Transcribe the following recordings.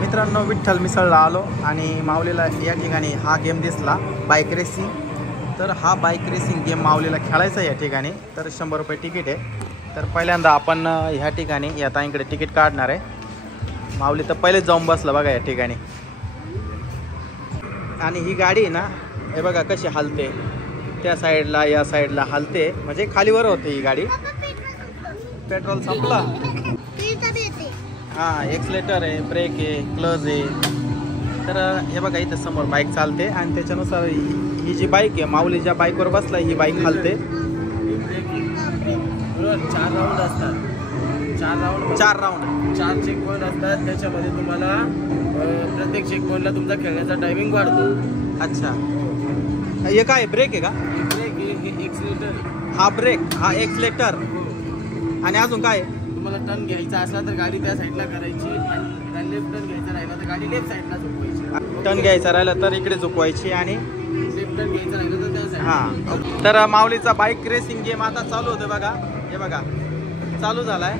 मित्रांनो, विठ्ठल मिसळला आलो आणि माऊलीला या ठिकाणी हा गेम दिसला, बाईक रेसिंग. तर हा बाईक रेसिंग गेम माऊलीला खेळायचा या ठिकाणी. तर 100 रुपये तिकीट आहे. तर पहिल्यांदा आपण ह्या ठिकाणी या ताईंकडे तिकीट काढणार आहे. माऊली तर पहिलेच जाऊन बसलं बघा या ठिकाणी. आणि ही गाडी आहे ना, हे बघा कशी हलते, त्या साईडला या साईडला हलते, म्हणजे खालीवर होते ही गाडी. पेट्रोल संपलं. हां, एक्सलेटर आहे, ब्रेक आहे, क्लच आहे. तर हे बघा इथं समोर बाईक चालते आणि त्याच्यानुसार ही जी बाईक आहे, माऊली ज्या बाईकवर बसला ही बाईक हलते. 4 राऊंड असतात. 4 चेक पॉईंट असतात. त्याच्यामध्ये तुम्हाला प्रत्येक चेक पॉईंटला तुमचा खेळण्याचा टायमिंग वाढतो. अच्छा, हे काय ब्रेक आहे का? Brake accelerator. हा ब्रेक, हा एक्सलेटर. आणि अजून काय? तुम्हाला टर्न घ्यायचा असला तर गाडी त्या साईडला करायची आणि लेफ्ट टर्न घ्यायचा राहिला तर गाडी लेफ्ट साईडला झुकवायची. टर्न घ्यायचा राहिला तर इकडे झुकवायची आणि लेफ्ट टर्न घ्यायचा राहिला तर त्या साईडला. हां. तर माऊलीचा बाईक रेसिंग गेम आता चालू होतोय बघा. हे बघा चालू झालाय.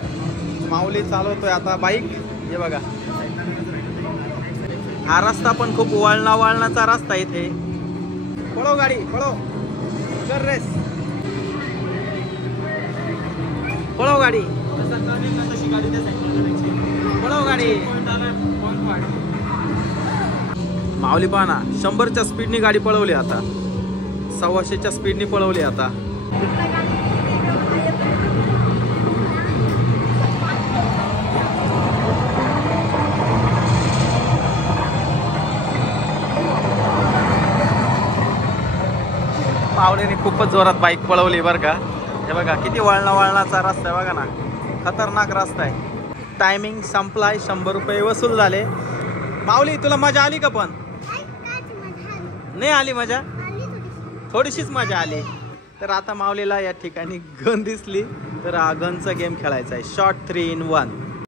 माऊली चालवतोय आता बाईक. हे बघा, हा रस्ता पण खूप वळणाचा रस्ता इथे. पळव गाडी, पळव, कर रेस, पळव गाडी, तशी गाडी त्या साईडला करायची. पळव गाडी. माऊली पहा ना, 100च्या स्पीडनी गाडी पळवली आता, 125च्या स्पीडनी पळवली आता. माऊलीने खूपच जोरात बाईक पळवली बरं का. हे बघा किती वळणाचा रस्ता आहे बघा ना, खतरनाक रस्ता आहे. टायमिंग संपलाय, 100 रुपये वसूल झाले. माऊली तुला मजा आली का? पण नाही आली मजा, थोडीशीच मजा आली. तर आता माऊलीला या ठिकाणी गन दिसली, तर हा गनचा गेम खेळायचा आहे. Shot 3 in 1.